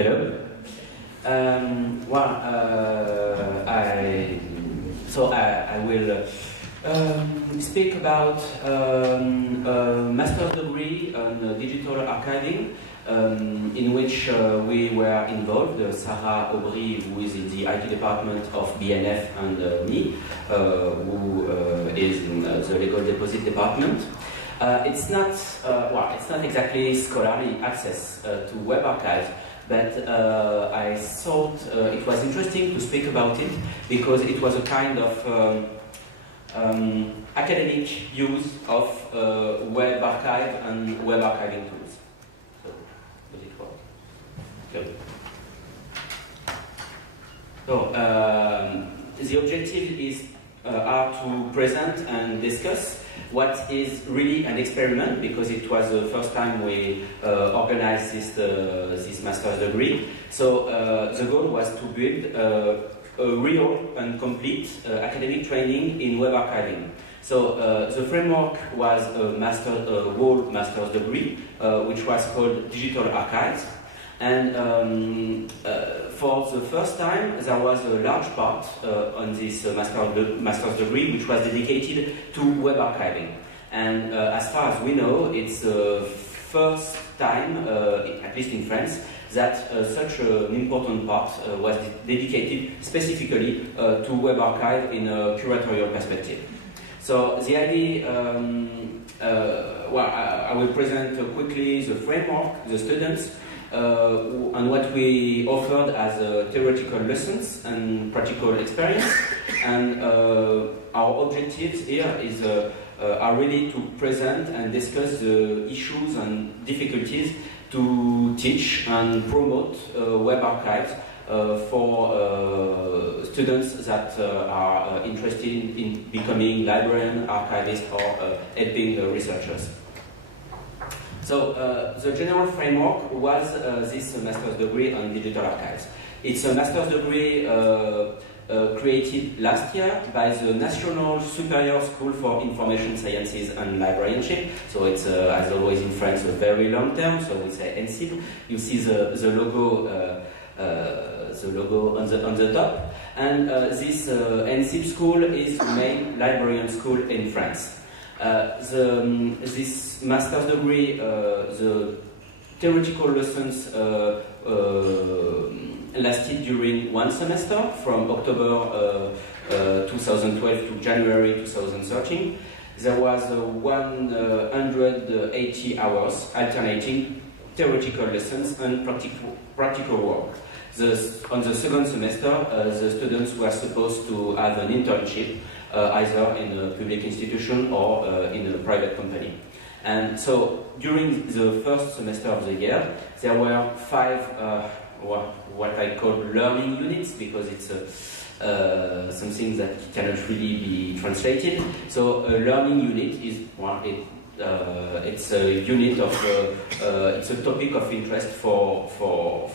Hello. I will speak about a master's degree on digital archiving, in which we were involved. Sarah Oury, who is in the IT department of BNF, and me, who is in the legal deposit department. It's not exactly scholarly access to web archives, but I thought it was interesting to speak about it because it was a kind of academic use of web archive and web archiving tools. So, does it work? Good. So, the objective is are to present and discuss what is really an experiment, because it was the first time we organized this master's degree. So the goal was to build a real and complete academic training in web archiving. So the framework was a whole master's degree, which was called Digital Archives. And for the first time, there was a large part on this master's degree which was dedicated to web archiving. And as far as we know, it's the first time, at least in France, that such an important part was dedicated specifically to web archive in a curatorial perspective. So the idea, I will present quickly the framework, the students, and what we offered as theoretical lessons and practical experience. And our objectives here are really to present and discuss the issues and difficulties to teach and promote web archives for students that are interested in becoming librarians, archivists, or helping researchers. So the general framework was this master's degree on digital archives. It's a master's degree created last year by the National Superior School for Information Sciences and Librarianship. So it's, as always in France, a very long term, so we say NCIL. You see the logo on the top. And this NCIL school is the main librarian school in France. This master's degree, the theoretical lessons lasted during one semester, from October 2012 to January 2013. There was 180 hours alternating theoretical lessons and practical work. On the second semester, the students were supposed to have an internship either in a public institution or in a private company. And so during the first semester of the year, there were 5 what I call learning units, because it's something that cannot really be translated. So a learning unit is it's a unit of it's a topic of interest for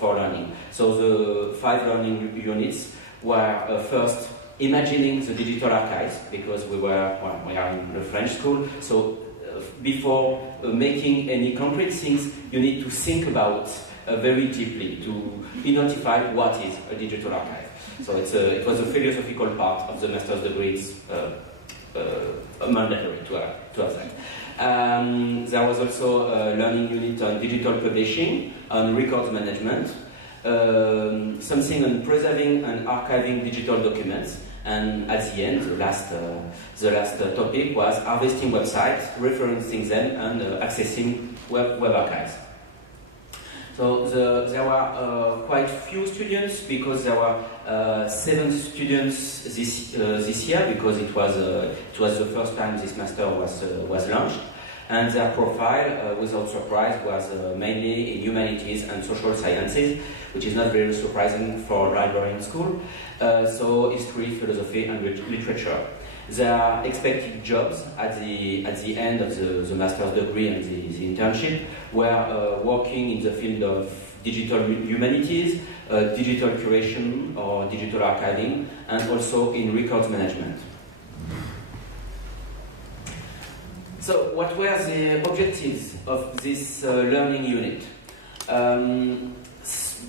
learning. So the 5 learning units were first imagining the digital archives, because we are in a French school. So before making any concrete things, you need to think about very deeply to identify what is a digital archive. So it was a philosophical part of the master's degree. It's mandatory to have that. There was also a learning unit on digital publishing, on records management, something on preserving and archiving digital documents, and at the end, the last topic was harvesting websites, referencing them, and accessing web archives. So there were quite few students, because there were 7 students this year, because it was the first time this master was launched. And their profile, without surprise, was mainly in humanities and social sciences, which is not very surprising for a librarian school. So history, philosophy, and literature. Their expected jobs at the end of the master's degree and the internship were working in the field of digital humanities, digital curation or digital archiving, and also in records management. So what were the objectives of this learning unit?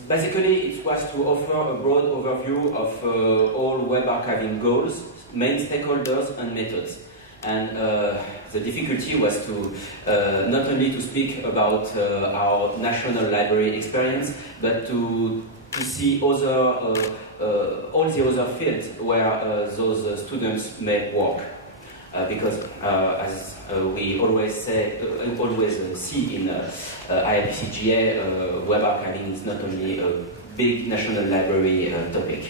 Basically, it was to offer a broad overview of all web archiving goals, main stakeholders, and methods. And the difficulty was to not only to speak about our national library experience, but to see other, all the other fields where those students may work. Because as we always say, see in IAPCGA, web archiving is not only a big national library topic.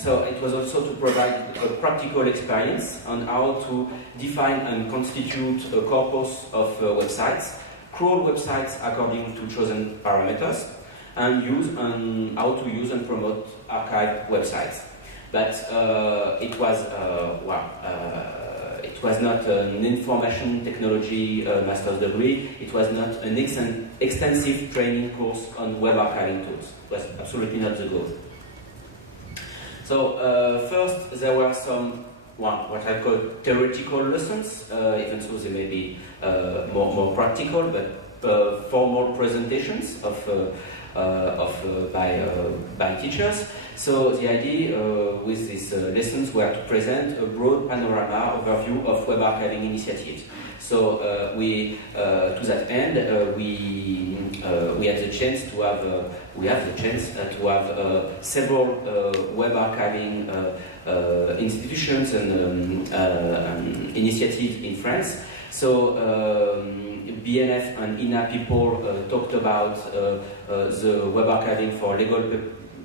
So it was also to provide a practical experience on how to define and constitute a corpus of websites, crawl websites according to chosen parameters, and how to use and promote archived websites. But it was not an information technology master's degree. It was not an extensive training course on web archiving tools. It was absolutely not the goal. So first, there were some what I call theoretical lessons, even though they may be more practical, but formal presentations by teachers. So the idea with these lessons were to present a broad panorama overview of web archiving initiatives. So to that end, we had the chance to have several web archiving institutions and initiatives in France. So BNF and INA people talked about the web archiving for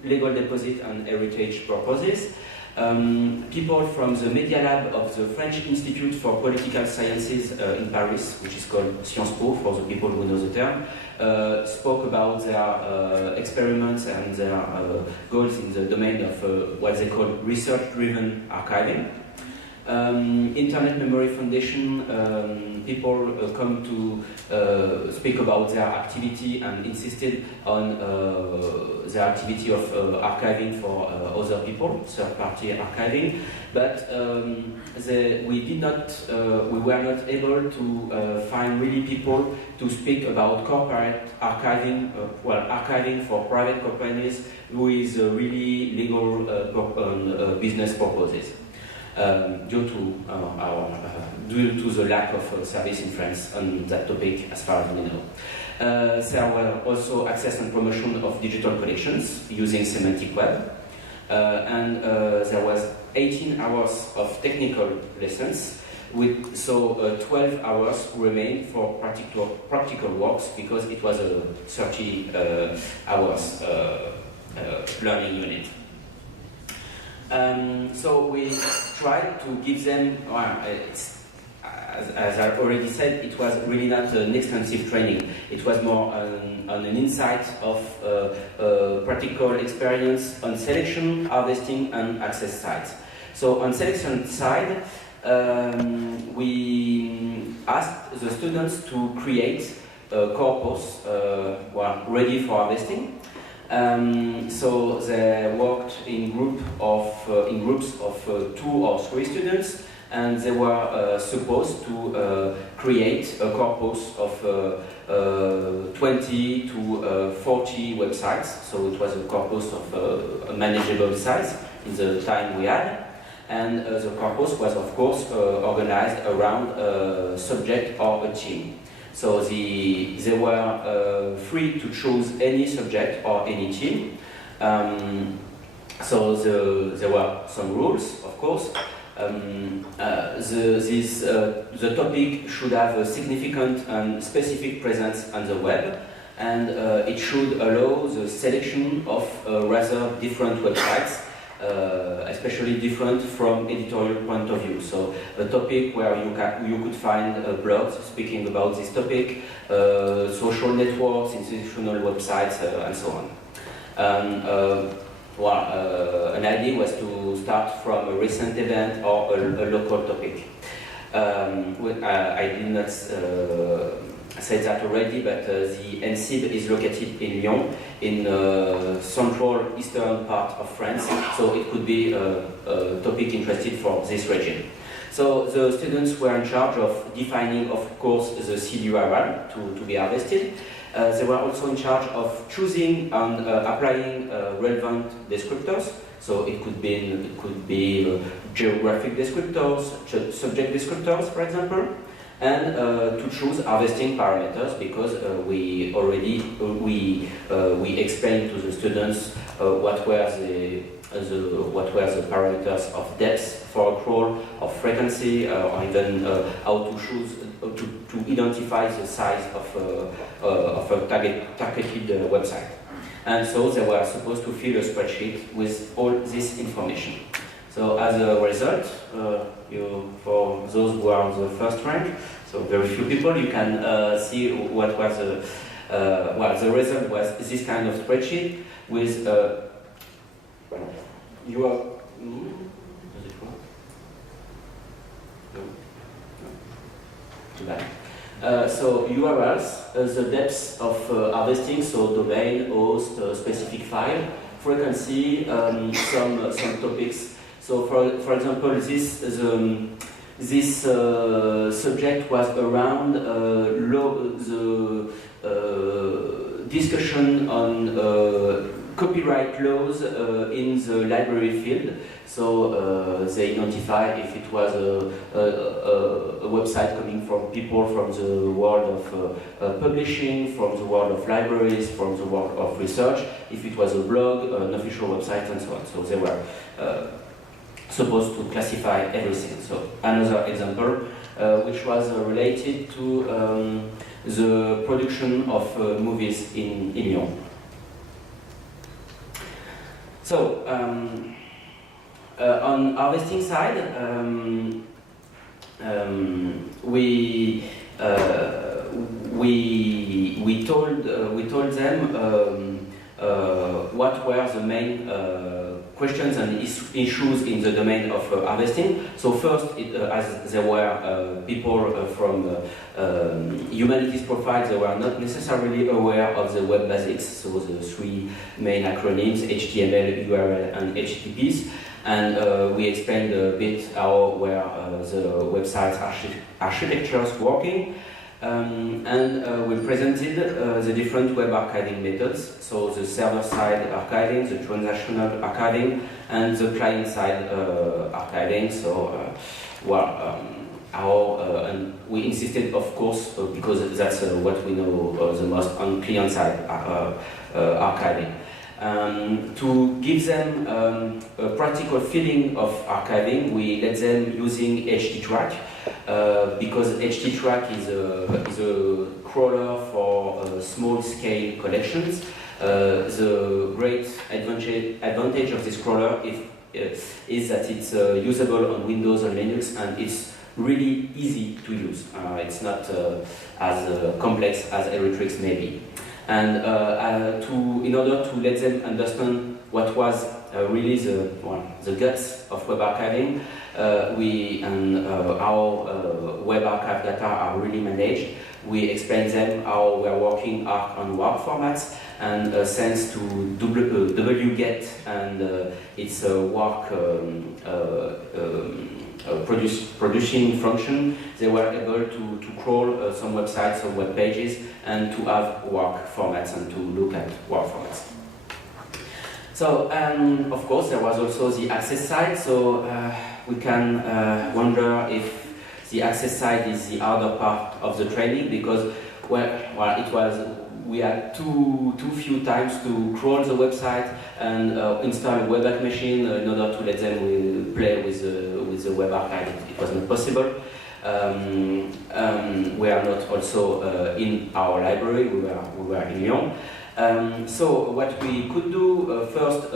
legal deposit and heritage purposes. People from the Media Lab of the French Institute for Political Sciences in Paris, which is called Sciences Po for the people who know the term, spoke about their experiments and their goals in the domain of what they call research-driven archiving. Internet Memory Foundation people come to speak about their activity and insisted on their activity of archiving for other people, third-party archiving, but we were not able to find really people to speak about corporate archiving, archiving for private companies with really legal business purposes. Due to the lack of service in France on that topic, as far as we know. There were also access and promotion of digital collections using semantic web, and there was 18 hours of technical lessons, so 12 hours remained for practical works because it was a 30 hours learning unit. So we tried to give them, as I already said, it was really not an extensive training. It was more on an insight of practical experience on selection, harvesting, and access sites. So on selection side, we asked the students to create a corpus ready for harvesting. So they worked in groups of 2 or 3 students, and they were supposed to create a corpus of 20 to 40 websites. So it was a corpus of a manageable size in the time we had. And the corpus was, of course, organized around a subject or a theme. So they were free to choose any subject or any theme. So there were some rules, of course. The topic should have a significant and specific presence on the web, and it should allow the selection of rather different websites, especially different from editorial point of view. So a topic where you could find blogs speaking about this topic, social networks, institutional websites, and so on. An idea was to start from a recent event or a local topic. I did not say that already, but the NCIB is located in Lyon, in the central eastern part of France, so it could be a topic interested for this region. So the students were in charge of defining, of course, the seed URL to be harvested, They were also in charge of choosing and applying relevant descriptors. So it could be geographic descriptors, subject descriptors, for example, and to choose harvesting parameters, because we explained to the students what were the parameters of depth for a crawl, of frequency, or even how to choose to identify the size of a targeted website. And so they were supposed to fill a spreadsheet with all this information. So as a result, for those who are on the first rank, so very few people, you can see what was the result was this kind of spreadsheet with your. Does it work? No. Too bad. So URLs, the depth of harvesting, so domain, host, specific file, frequency, some topics. So for example, this subject was around the discussion on copyright laws in the library field. So they identify if it was a website coming from people from the world of publishing, from the world of libraries, from the world of research, if it was a blog, an official website, and so on. So they were supposed to classify everything. So another example, which was related to the production of movies in Lyon. So on harvesting side, we told them what were the main questions and issues in the domain of harvesting. So first, as there were people from humanities profiles, they were not necessarily aware of the web basics, so the three main acronyms, HTML, URL, and HTTPs. And we explained a bit how were the website's architectures working. And we presented the different web archiving methods, so the server-side archiving, the transactional archiving, and the client-side archiving. So, and we insisted, of course, because that's what we know the most, on client-side archiving. To give them a practical feeling of archiving, we let them using httrack, because httrack is a crawler for small-scale collections. The great advantage of this crawler is that it's usable on Windows and Linux, and it's really easy to use. It's not as complex as Eritrix may be. And in order to let them understand what was really the guts of web archiving, how web archive data are really managed, we explain them how we are working ARC and WARP formats, and thanks to wget and its WARC producing function, they were able to crawl some websites, some web pages, and to have WARC formats and to look at WARC formats. So, of course, there was also the access side. So we can wonder if the access side is the harder part of the training, because we had too few times to crawl the website and install a webback machine in order to let them play with the web archive. It was not possible. We are not also in our library. We were in Lyon. So what we could do, first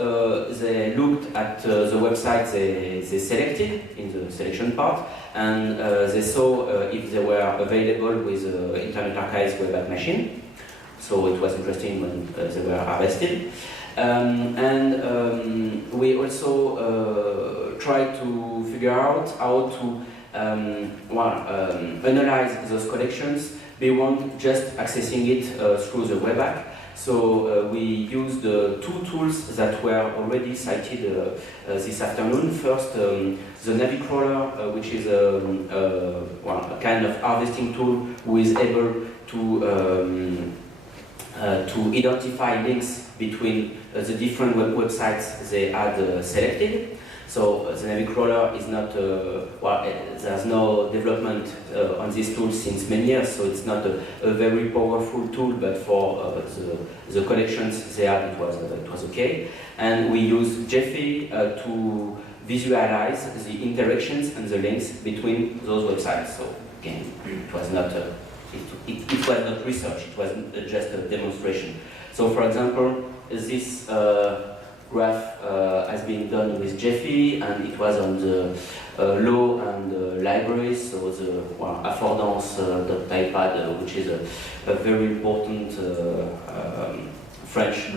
they looked at the website they selected in the selection part, and they saw if they were available with Internet Archive's webback machine. So it was interesting when they were harvested. We also tried to figure out how to analyze those collections beyond just accessing it through the webback. So we used two tools that were already cited this afternoon. First, the Navicrawler, which is a kind of harvesting tool who is able to to identify links between the different websites they had selected. So the Navicrawler is not, there's no development on this tool since many years, so it's not a very powerful tool, but for the collections they had, it was okay. And we use Gephi to visualize the interactions and the links between those websites. So again, it was not it was not research, it was just a demonstration. So for example, this graph has been done with Gephi, and it was on the law and libraries, so the affordance.ipad, which is a very important French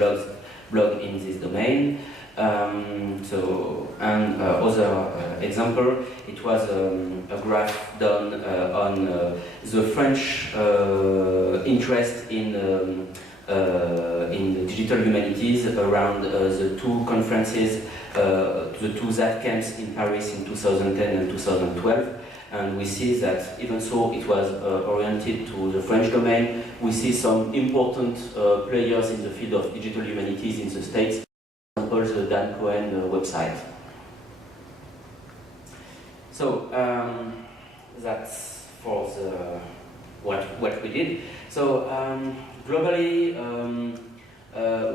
blog in this domain. Other example, it was a graph done on the French interest in the digital humanities around the two conferences, the two ZAD camps in Paris in 2010 and 2012. And we see that even though it was oriented to the French domain, we see some important players in the field of digital humanities in the States. For example, the Dan Cohen website. So that's for the what we did. So globally,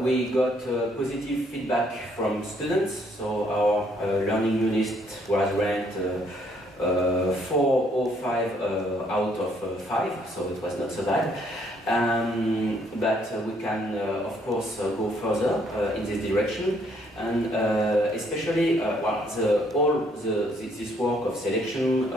we got positive feedback from students. So our learning unit was ranked 4 or 5 out of 5, so it was not so bad. But we can, of course, go further in this direction, and especially this work of selection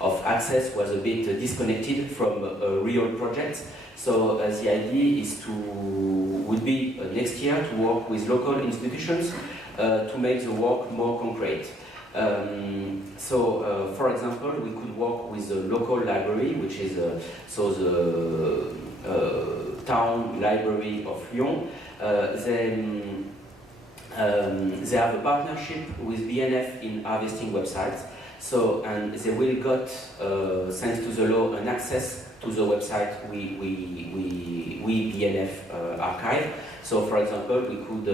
of access was a bit disconnected from real projects. So the idea would be next year to work with local institutions to make the work more concrete. For example, we could work with the local library, which is the town library of Lyon. They have a partnership with BNF in harvesting websites. And they will got, thanks to the law, an access to the website we BNF archive. So, for example, we could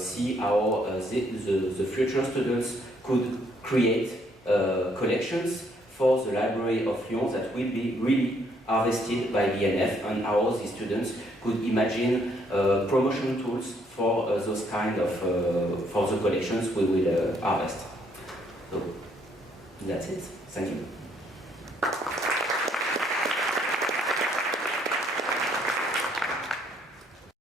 see how the future students could create collections for the library of Lyon that will be really harvested by BNF, and how the students could imagine promotion tools for those kind of for the collections we will harvest. So that's it. Thank you.